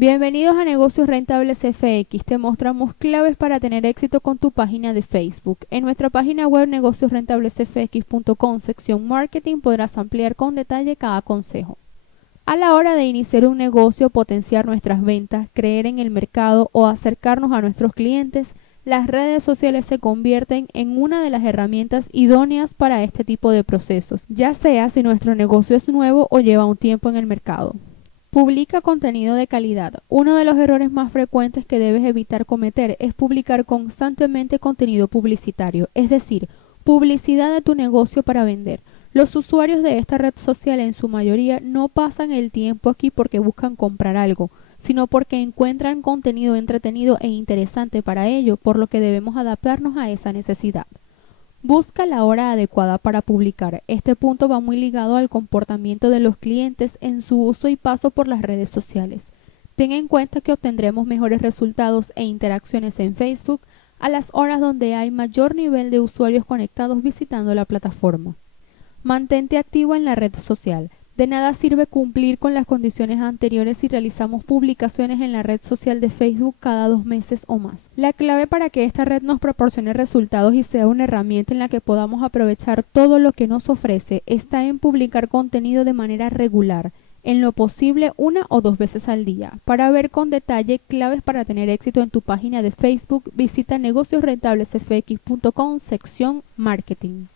Bienvenidos a Negocios Rentables FX. Te mostramos claves para tener éxito con tu página de Facebook. En nuestra página web negociosrentablesfx.com, sección Marketing, podrás ampliar con detalle cada consejo. A la hora de iniciar un negocio, potenciar nuestras ventas, creer en el mercado o acercarnos a nuestros clientes, las redes sociales se convierten en una de las herramientas idóneas para este tipo de procesos, ya sea si nuestro negocio es nuevo o lleva un tiempo en el mercado. Publica contenido de calidad. Uno de los errores más frecuentes que debes evitar cometer es publicar constantemente contenido publicitario, es decir, publicidad de tu negocio para vender. Los usuarios de esta red social en su mayoría no pasan el tiempo aquí porque buscan comprar algo, sino porque encuentran contenido entretenido e interesante para ello, por lo que debemos adaptarnos a esa necesidad. Busca la hora adecuada para publicar. Este punto va muy ligado al comportamiento de los clientes en su uso y paso por las redes sociales. Ten en cuenta que obtendremos mejores resultados e interacciones en Facebook a las horas donde hay mayor nivel de usuarios conectados visitando la plataforma. Mantente activo en la red social. De nada sirve cumplir con las condiciones anteriores si realizamos publicaciones en la red social de Facebook cada 2 meses o más. La clave para que esta red nos proporcione resultados y sea una herramienta en la que podamos aprovechar todo lo que nos ofrece está en publicar contenido de manera regular, en lo posible 1 o 2 veces al día. Para ver con detalle claves para tener éxito en tu página de Facebook, visita negociosrentablesfx.com, sección Marketing.